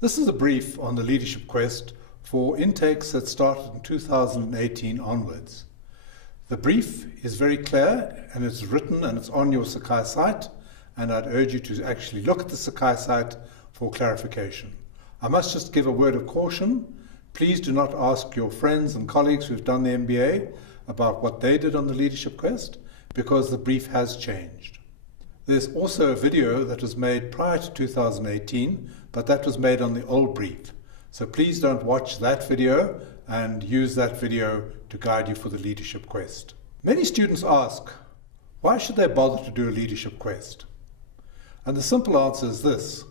This is a brief on the Leadership Quest for intakes that started in 2018 onwards. The brief is very clear and it's written and it's on your Sakai site, and I'd urge you to actually look at the Sakai site for clarification. I must just give a word of caution. Please do not ask your friends and colleagues who've done the MBA about what they did on the Leadership Quest, because the brief has changed. There's also a video that was made prior to 2018, but that was made on the old brief. So please don't watch that video and use that video to guide you for the Leadership Quest. Many students ask, why should they bother to do a Leadership Quest? And the simple answer is this,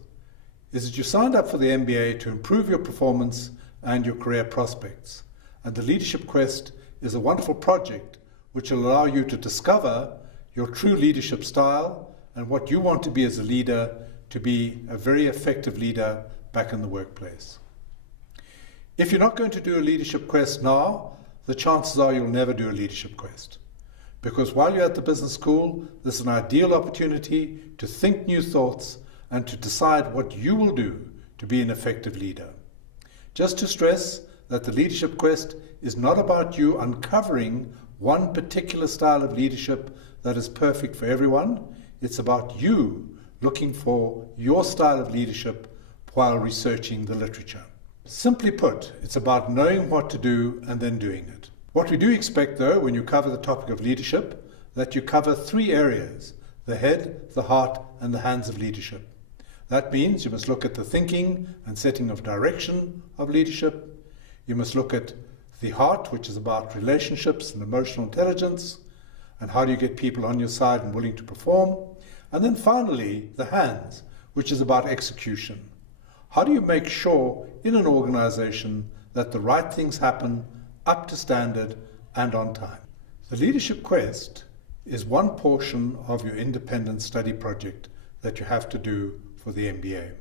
is that you signed up for the MBA to improve your performance and your career prospects. And the Leadership Quest is a wonderful project which will allow you to discover your true leadership style and what you want to be as a leader, to be a very effective leader back in the workplace. If you're not going to do a Leadership Quest now, the chances are you'll never do a Leadership Quest. Because while you're at the business school, this is an ideal opportunity to think new thoughts and to decide what you will do to be an effective leader. Just to stress that the Leadership Quest is not about you uncovering one particular style of leadership that is perfect for everyone. It's about you looking for your style of leadership while researching the literature. Simply put, it's about knowing what to do and then doing it. What we do expect, though, when you cover the topic of leadership, that you cover three areas: the head, the heart, and the hands of leadership. That means you must look at the thinking and setting of direction of leadership. You must look at the heart, which is about relationships and emotional intelligence, and how do you get people on your side and willing to perform. And then finally, the hands, which is about execution. How do you make sure in an organization that the right things happen up to standard and on time? The Leadership Quest is one portion of your independent study project that you have to do for the MBA.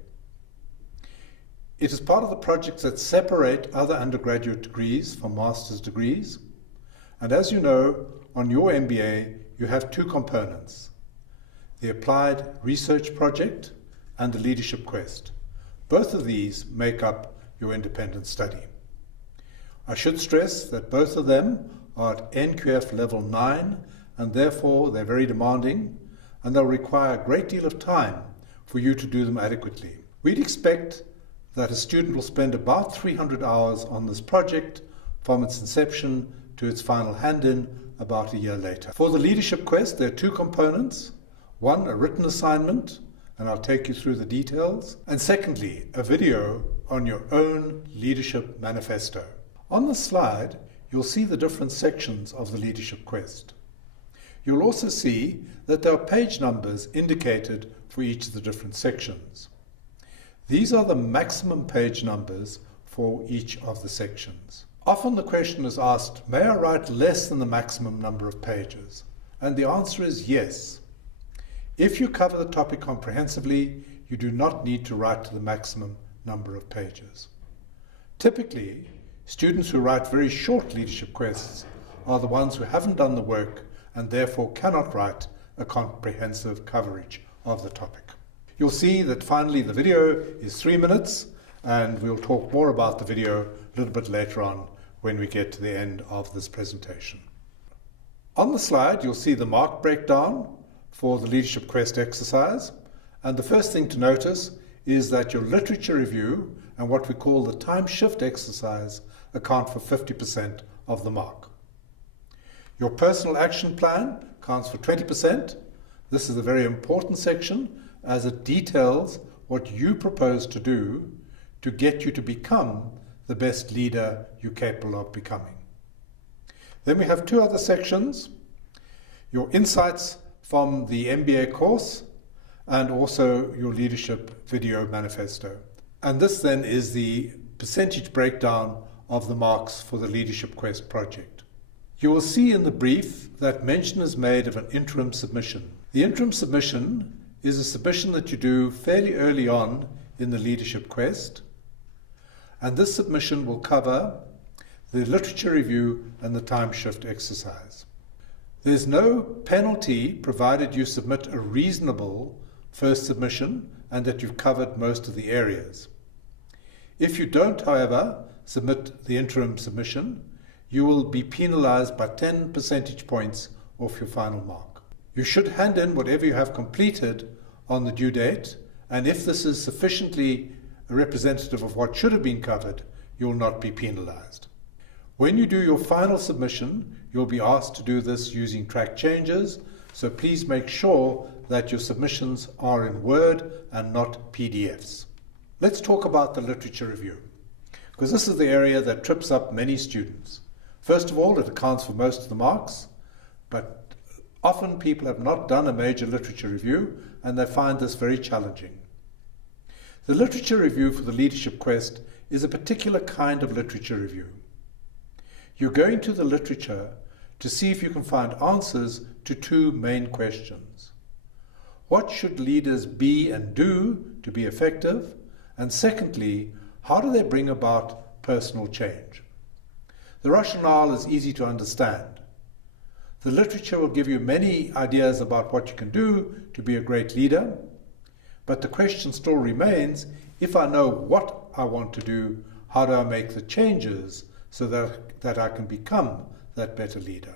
It is part of the projects that separate other undergraduate degrees from master's degrees. And as you know, on your MBA, you have two components: the Applied Research Project and the Leadership Quest. Both of these make up your independent study. I should stress that both of them are at NQF level 9, and therefore they're very demanding, and they'll require a great deal of time for you to do them adequately. We'd expect that a student will spend about 300 hours on this project from its inception to its final hand-in about a year later. For the Leadership Quest, there are two components. One, a written assignment, and I'll take you through the details. And secondly, a video on your own leadership manifesto. On the slide, you'll see the different sections of the Leadership Quest. You'll also see that there are page numbers indicated for each of the different sections. These are the maximum page numbers for each of the sections. Often the question is asked, may I write less than the maximum number of pages? And the answer is yes. If you cover the topic comprehensively, you do not need to write to the maximum number of pages. Typically, students who write very short Leadership Quests are the ones who haven't done the work and therefore cannot write a comprehensive coverage of the topic. You'll see that finally the video is 3 minutes, and we'll talk more about the video a little bit later on when we get to the end of this presentation. On the slide, you'll see the mark breakdown for the Leadership Quest exercise. And the first thing to notice is that your literature review and what we call the time shift exercise account for 50% of the mark. Your personal action plan counts for 20%. This is a very important section as it details what you propose to do to get you to become the best leader you're capable of becoming. Then we have two other sections: your insights from the MBA course and also your leadership video manifesto. And this then is the percentage breakdown of the marks for the Leadership Quest project. You will see in the brief that mention is made of an interim submission. The interim submission is a submission that you do fairly early on in the Leadership Quest, and this submission will cover the literature review and the time shift exercise. There's no penalty provided you submit a reasonable first submission and that you've covered most of the areas. If you don't, however, submit the interim submission, you will be penalized by 10 percentage points off your final mark. You should hand in whatever you have completed on the due date, and if this is sufficiently representative of what should have been covered, you will not be penalized. When you do your final submission, you'll be asked to do this using track changes, so please make sure that your submissions are in Word and not PDFs. Let's talk about the literature review, because this is the area that trips up many students. First of all, it accounts for most of the marks, but often people have not done a major literature review and they find this very challenging. The literature review for the Leadership Quest is a particular kind of literature review. You're going to the literature to see if you can find answers to two main questions. What should leaders be and do to be effective? And secondly, how do they bring about personal change? The rationale is easy to understand. The literature will give you many ideas about what you can do to be a great leader, but the question still remains, if I know what I want to do, how do I make the changes so that I can become that better leader?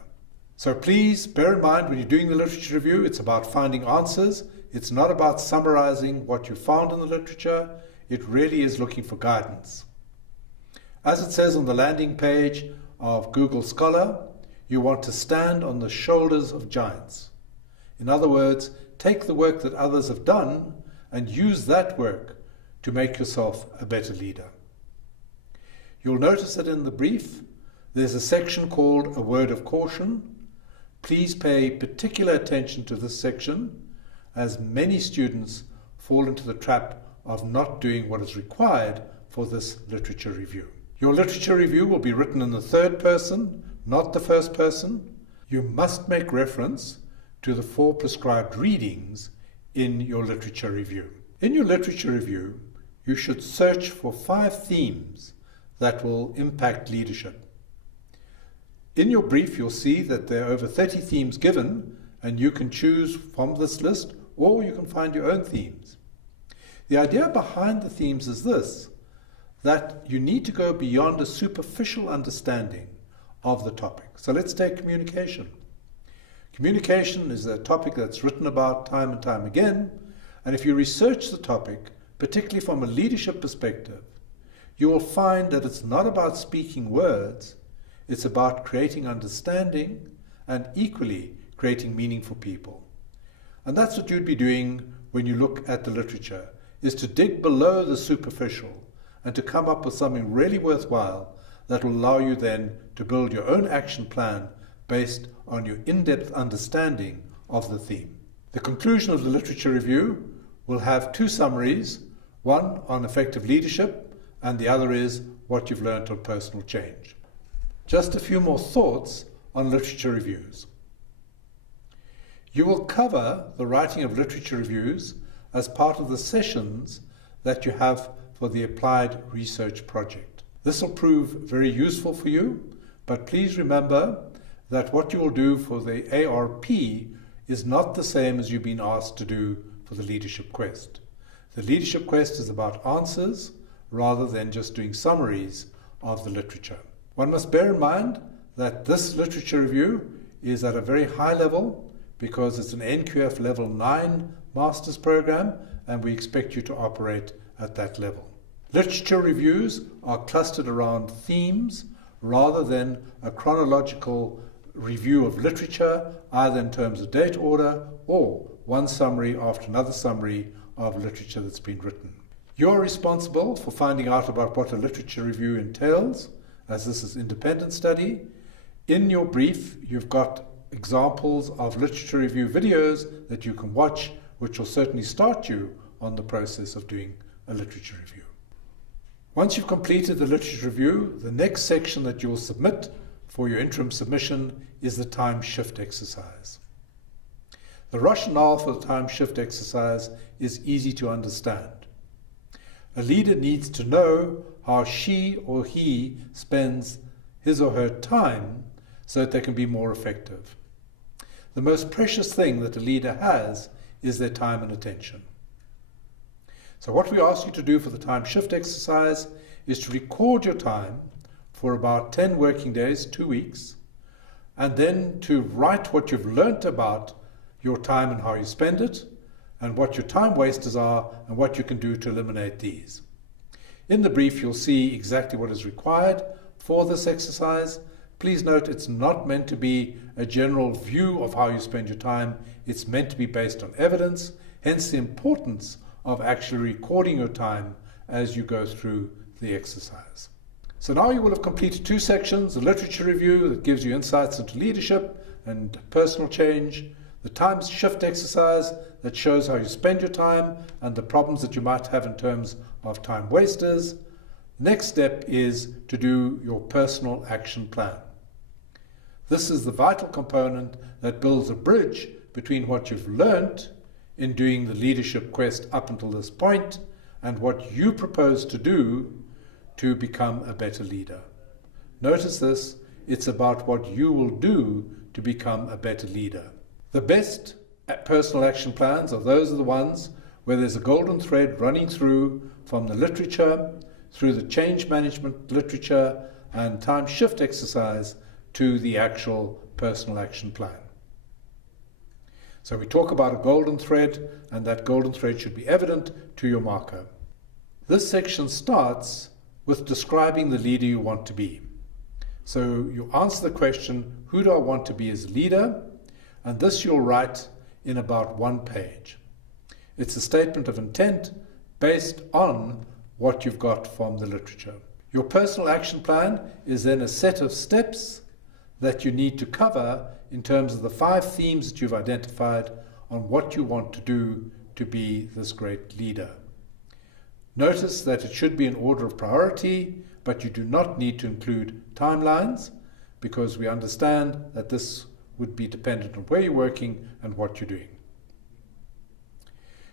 So please bear in mind when you're doing the literature review, it's about finding answers. It's not about summarizing what you found in the literature. It really is looking for guidance. As it says on the landing page of Google Scholar, you want to stand on the shoulders of giants. In other words, take the work that others have done and use that work to make yourself a better leader. You'll notice that in the brief, there's a section called A Word of Caution. Please pay particular attention to this section, as many students fall into the trap of not doing what is required for this literature review. Your literature review will be written in the third person, not the first person. You must make reference to the 4 prescribed readings in your literature review. In your literature review, you should search for 5 themes that will impact leadership. In your brief, you'll see that there are over 30 themes given, and you can choose from this list, or you can find your own themes. The idea behind the themes is this, that you need to go beyond a superficial understanding of the topic. So let's take communication. Communication is a topic that's written about time and time again, and if you research the topic, particularly from a leadership perspective, you will find that it's not about speaking words, it's about creating understanding and equally creating meaning for people. And that's what you'd be doing when you look at the literature, is to dig below the superficial and to come up with something really worthwhile that will allow you then to build your own action plan based on your in-depth understanding of the theme. The conclusion of the literature review will have 2 summaries, one on effective leadership and the other is what you've learned on personal change. Just a few more thoughts on literature reviews. You will cover the writing of literature reviews as part of the sessions that you have for the Applied Research Project. This will prove very useful for you, but please remember that what you will do for the ARP is not the same as you've been asked to do for the Leadership Quest. The Leadership Quest is about answers rather than just doing summaries of the literature. One must bear in mind that this literature review is at a very high level because it's an NQF level 9 master's program and we expect you to operate at that level. Literature reviews are clustered around themes rather than a chronological review of literature, either in terms of date order or one summary after another summary of literature that's been written. You're responsible for finding out about what a literature review entails, as this is independent study. In your brief, you've got examples of literature review videos that you can watch, which will certainly start you on the process of doing a literature review. Once you've completed the literature review, the next section that you'll submit for your interim submission is the time shift exercise. The rationale for the time shift exercise is easy to understand. A leader needs to know how she or he spends his or her time so that they can be more effective. The most precious thing that a leader has is their time and attention. So what we ask you to do for the time shift exercise is to record your time for about 10 working days, 2 weeks, and then to write what you've learnt about your time and how you spend it, and what your time wasters are, and what you can do to eliminate these. In the brief, you'll see exactly what is required for this exercise. Please note it's not meant to be a general view of how you spend your time. It's meant to be based on evidence, hence the importance of actually recording your time as you go through the exercise. So now you will have completed 2 sections, the literature review that gives you insights into leadership and personal change, the time shift exercise that shows how you spend your time and the problems that you might have in terms of time wasters. Next step is to do your personal action plan. This is the vital component that builds a bridge between what you've learnt in doing the leadership quest up until this point and what you propose to do to become a better leader. Notice this, it's about what you will do to become a better leader. The best personal action plans are those ones where there's a golden thread running through from the literature, through the change management literature and time shift exercise to the actual personal action plan. So we talk about a golden thread, and that golden thread should be evident to your marker. This section starts with describing the leader you want to be. So you answer the question, who do I want to be as a leader? And this you'll write in about 1 page. It's a statement of intent based on what you've got from the literature. Your personal action plan is then a set of steps that you need to cover in terms of the 5 themes that you've identified on what you want to do to be this great leader. Notice that it should be in order of priority, but you do not need to include timelines because we understand that this would be dependent on where you're working and what you're doing.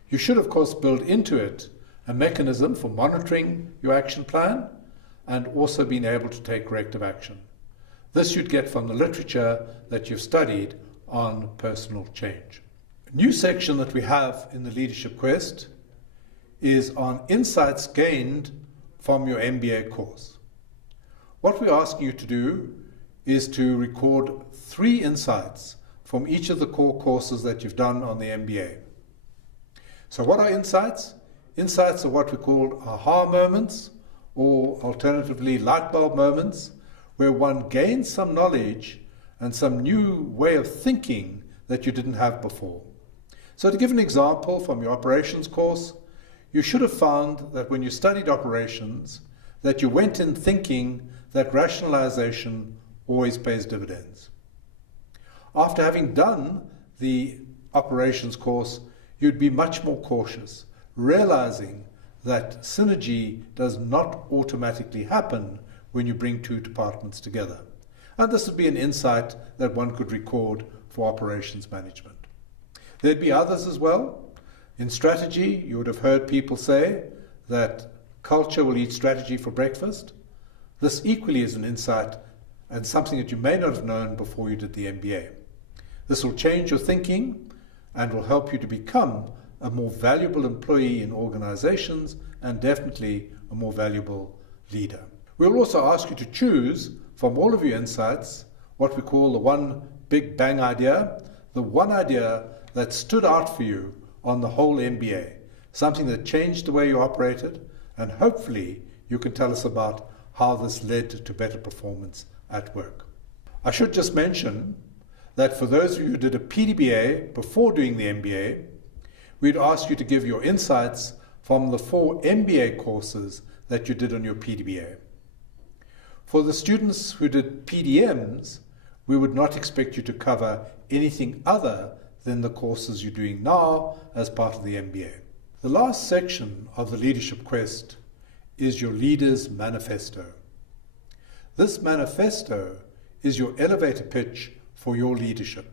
You should, of course, build into it a mechanism for monitoring your action plan and also being able to take corrective action. This you'd get from the literature that you've studied on personal change. A new section that we have in the Leadership Quest is on insights gained from your MBA course. What we're asking you to do is to record 3 insights from each of the core courses that you've done on the MBA. So what are insights? Insights are what we call aha moments, or alternatively light bulb moments, where one gains some knowledge and some new way of thinking that you didn't have before. So to give an example from your operations course, you should have found that when you studied operations, that you went in thinking that rationalization always pays dividends. After having done the operations course, you'd be much more cautious, realizing that synergy does not automatically happen when you bring 2 departments together. And this would be an insight that one could record for operations management. There'd be others as well. In strategy, you would have heard people say that culture will eat strategy for breakfast. This equally is an insight and something that you may not have known before you did the MBA. This will change your thinking and will help you to become a more valuable employee in organizations and definitely a more valuable leader. We'll also ask you to choose from all of your insights what we call the one big bang idea, the one idea that stood out for you on the whole MBA, something that changed the way you operated, and hopefully you can tell us about how this led to better performance at work. I should just mention that for those of you who did a PDBA before doing the MBA, we'd ask you to give your insights from the 4 MBA courses that you did on your PDBA. For the students who did PDMs, we would not expect you to cover anything other than the courses you're doing now as part of the MBA. The last section of the Leadership Quest is your Leader's Manifesto. This manifesto is your elevator pitch for your leadership.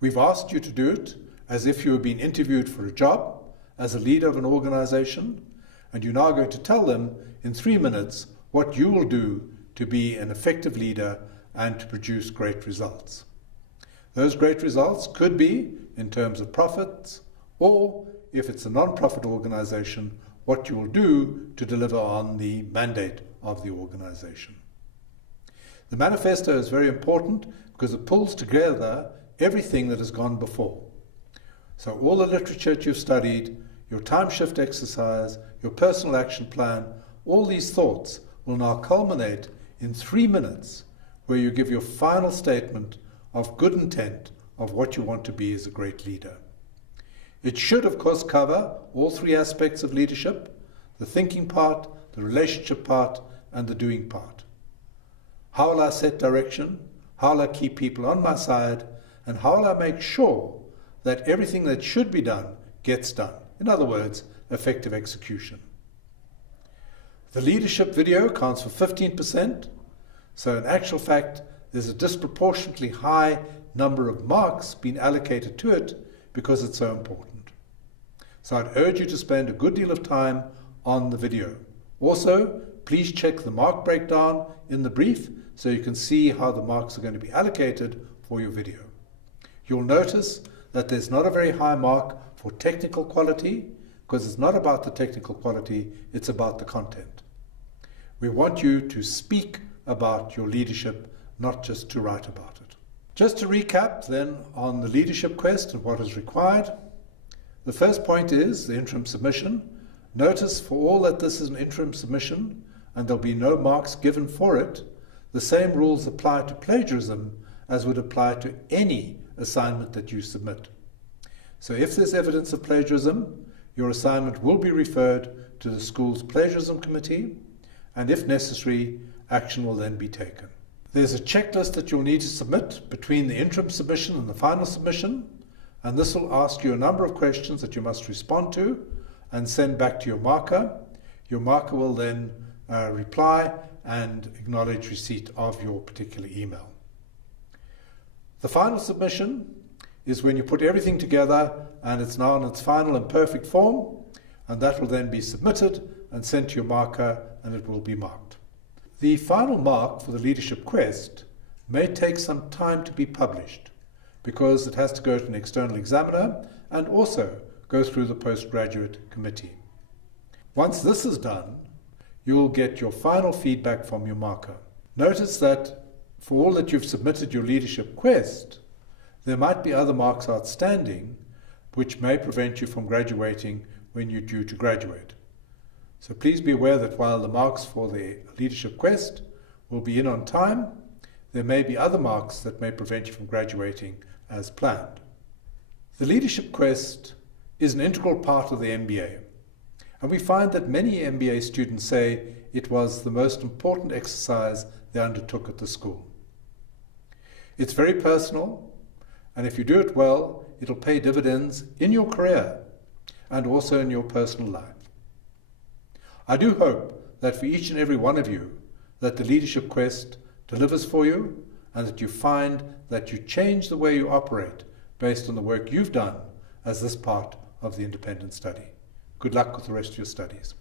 We've asked you to do it as if you were being interviewed for a job as a leader of an organization, and you're now going to tell them in 3 minutes what you will do to be an effective leader and to produce great results. Those great results could be in terms of profits, or if it's a non-profit organization, what you will do to deliver on the mandate of the organization. The manifesto is very important because it pulls together everything that has gone before. So all the literature that you've studied, your time shift exercise, your personal action plan, all these thoughts will now culminate in 3 minutes where you give your final statement of good intent of what you want to be as a great leader. It should, of course, cover all 3 aspects of leadership: the thinking part, the relationship part, and the doing part. How will I set direction? How will I keep people on my side? And how will I make sure that everything that should be done gets done? In other words, effective execution. The leadership video counts for 15%, so in actual fact, there's a disproportionately high number of marks being allocated to it because it's so important. So I'd urge you to spend a good deal of time on the video. Also, please check the mark breakdown in the brief so you can see how the marks are going to be allocated for your video. You'll notice that there's not a very high mark for technical quality because it's not about the technical quality, it's about the content. We want you to speak about your leadership, not just to write about it. Just to recap then on the leadership quest and what is required. The first point is the interim submission. Notice for all that this is an interim submission and there'll be no marks given for it, the same rules apply to plagiarism as would apply to any assignment that you submit. So if there's evidence of plagiarism, your assignment will be referred to the school's plagiarism committee, and if necessary, action will then be taken. There's a checklist that you'll need to submit between the interim submission and the final submission, and this will ask you a number of questions that you must respond to and send back to your marker. Your marker will then reply and acknowledge receipt of your particular email. The final submission is when you put everything together and it's now in its final and perfect form, and that will then be submitted and sent to your marker, and it will be marked. The final mark for the leadership quest may take some time to be published because it has to go to an external examiner and also go through the postgraduate committee. Once this is done, you will get your final feedback from your marker. Notice that for all that you've submitted your leadership quest, there might be other marks outstanding which may prevent you from graduating when you're due to graduate. So please be aware that while the marks for the leadership quest will be in on time, there may be other marks that may prevent you from graduating as planned. The leadership quest is an integral part of the MBA, and we find that many MBA students say it was the most important exercise they undertook at the school. It's very personal, and if you do it well, it'll pay dividends in your career and also in your personal life. I do hope that for each and every one of you, that the leadership quest delivers for you and that you find that you change the way you operate based on the work you've done as this part of the independent study. Good luck with the rest of your studies.